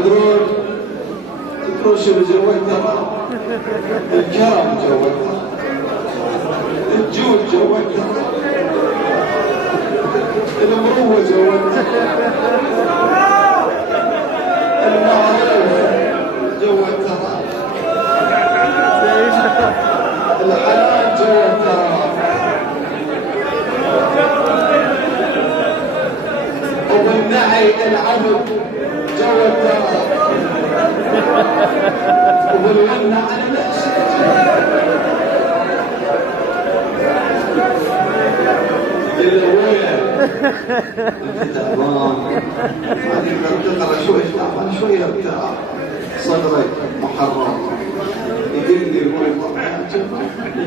تدرون شنو جوتها؟ الكرم جوتها، الجود جوتها، المروة جوتها، المعروف جوتها، الحلال جوتها، وبالنعي العبد جوتها، وبالغنى عن الناس الأولى انت تعبان ما تقدر تقرا شوي تعبان شوي ارتاح صدرك محرم يقول لي ابوي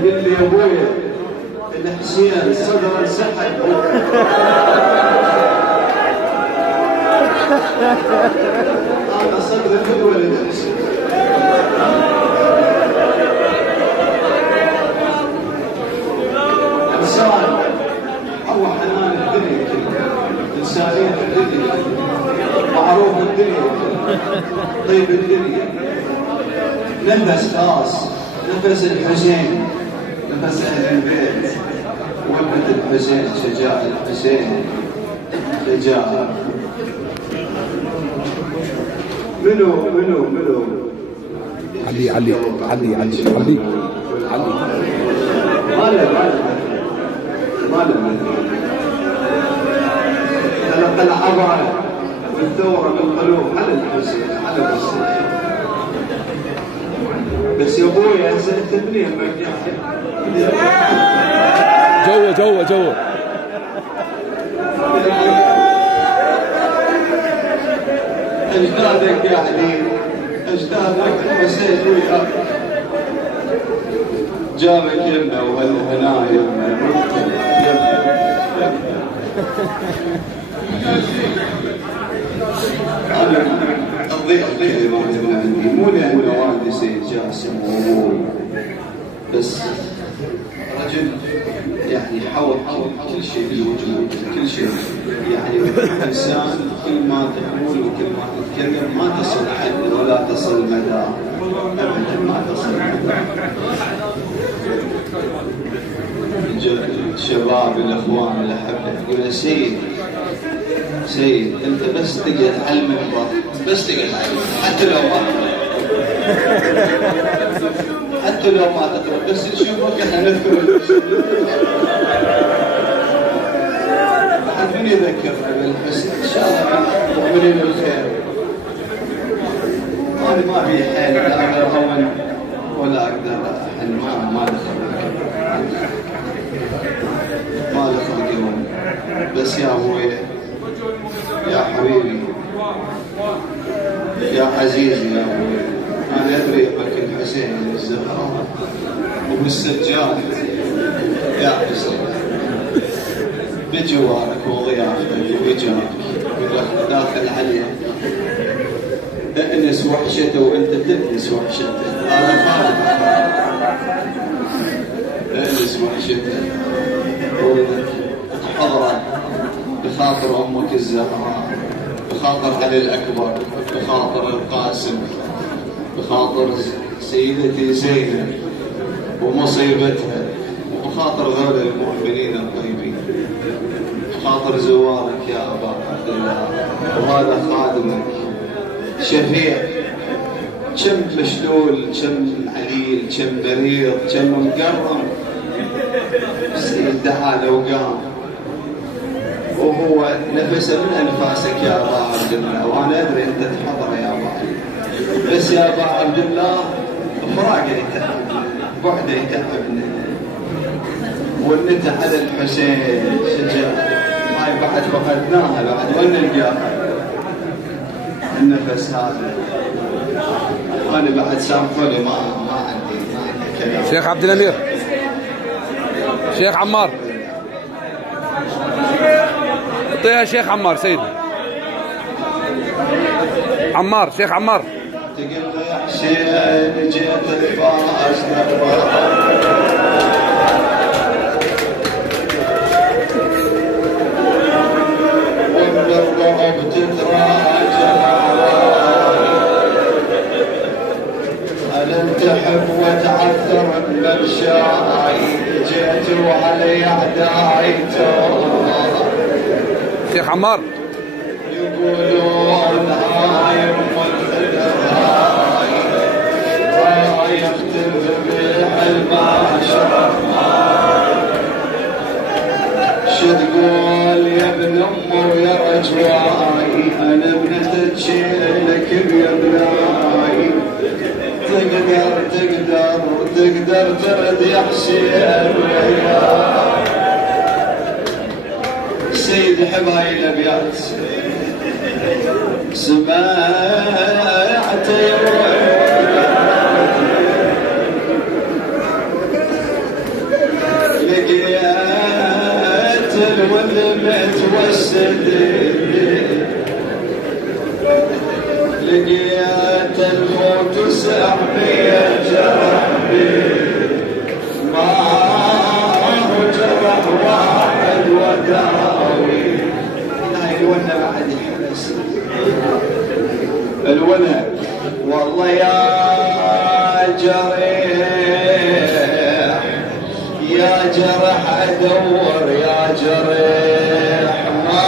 يقول لي ابوي الحسين صدره انسحب هذا صدر الولد الحسين انسان هو حنان الدنيا كلها، انسانيه الدنيا، معروف الدنيا، طيب الدنيا، نفس خاص، نفس الحسين، نفس اهل البيت، وقت الحسين، شجاع الحسين، شجاع منو علي ما له خلق العبرة والثورة بالقلوب على الحسين على الحسين. بس يا ابوي هسه انت منين جوا اجدادك يا علي، اجدادك الحسين وياك جابك يمنا وهالهنا يمنا انا اضيع الكلمات اللي عندي مو لان والدي سيد جاسم وابوي بس رجل يعني حول كل شيء بالوجود كل شيء يعني انسان كل ما تقول وكل ما تتكلم ما تصل حد ولا تصل مدى ابدا ما تصل مدى. الشباب الاخوان الاحبه يقول سيد انت بس تقعد على المنبر بس تقعد حتى لو ما تقرا بس نشوفك احنا نذكر من يذكرنا بالحسن ان شاء الله مؤمنين بالخير. انا ما في حيل لا اقدر اول ولا اقدر احن ما دخل يوم بس يا ابوي يا حبيبي يا عزيزي يا ابوي انا ادري بك الحسين الزهراء وبالسجاد يا حسين بجوارك وضيافتك وبجارك داخل عليه انس وحشته وانت تنس وحشته انا خالد انس وحشته ولدك تحضره بخاطر امك الزهراء بخاطر علي الاكبر بخاطر القاسم بخاطر سيدتي زينب ومصيبتها وبخاطر ذول المؤمنين الطيبين بخاطر زوارك يا ابا عبد الله وهذا خادمك شفيع كم مشلول كم عليل كم مريض كم مقرم السيد دعا لو قام وهو نفسه من انفاسك يا ابا عبد الله وانا ادري انت تحضر يا ابا علي بس يا ابا عبد الله فراقه يتعبني بعده يتعبني والنت على الحسين شجاع هاي بعد فقدناها بعد وين نلقاها النفس هذا انا بعد سامحوني ما عندي كلام. شيخ عبد الامير شيخ عمار اعطيها شيخ عمار سيدنا عمار شيخ عمار تقول له يا حسين جيت الفاس والضرب تتراجع شيخ عمار. يقولون هاي رايح تذبح المعشر، شو تقول يا ابن امه ويا رجواي، انا ابنتك شيلك بيا بلاي، تقدر ترد يا حسين وياي. سيد حباي الابيات سمعت لقيت الولد متوسد، لقيت الموت سحبي جرح بي، ما هو جرح واحد وداوي. هاي الونة بعد يحبس الونة والله يا جريح، يا جرح ادور يا جريح ما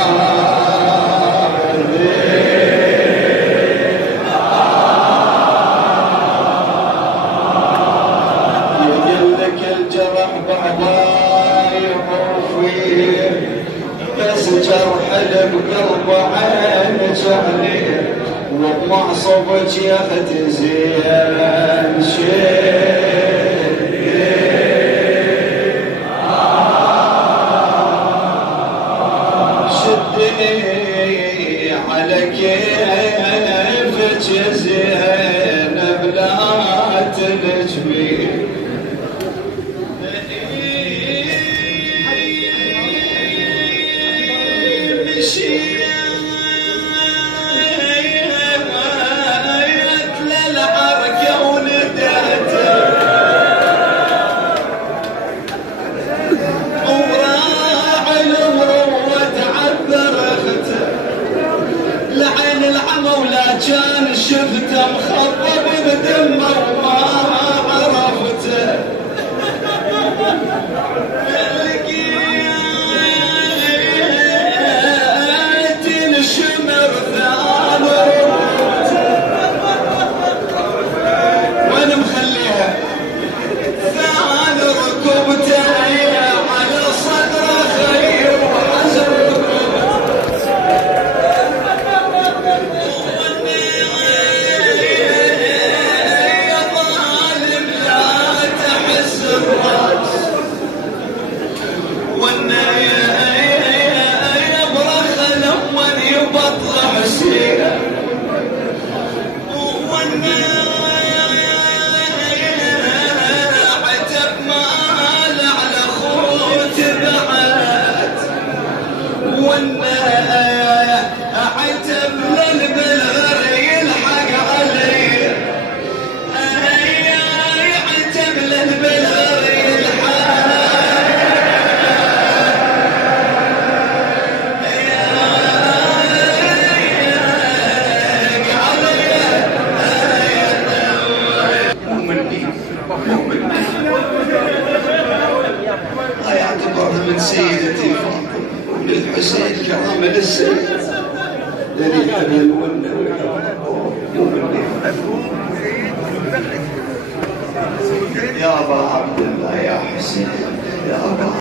بقلب عينك عليه، وبمعصبك يا اختي زين شيء. شدي على كيفك يا زينب لا تنجمي، كان شفته مخضب بدمه وما عرفته، لقيت الشمر ثان وين مخليها ثان ركبته على صدره خير وحزن من سيدتي فاطمة للحسين كرامة للسيد الذي هذا الونة يا أبا عبد الله يا حسين يا أبا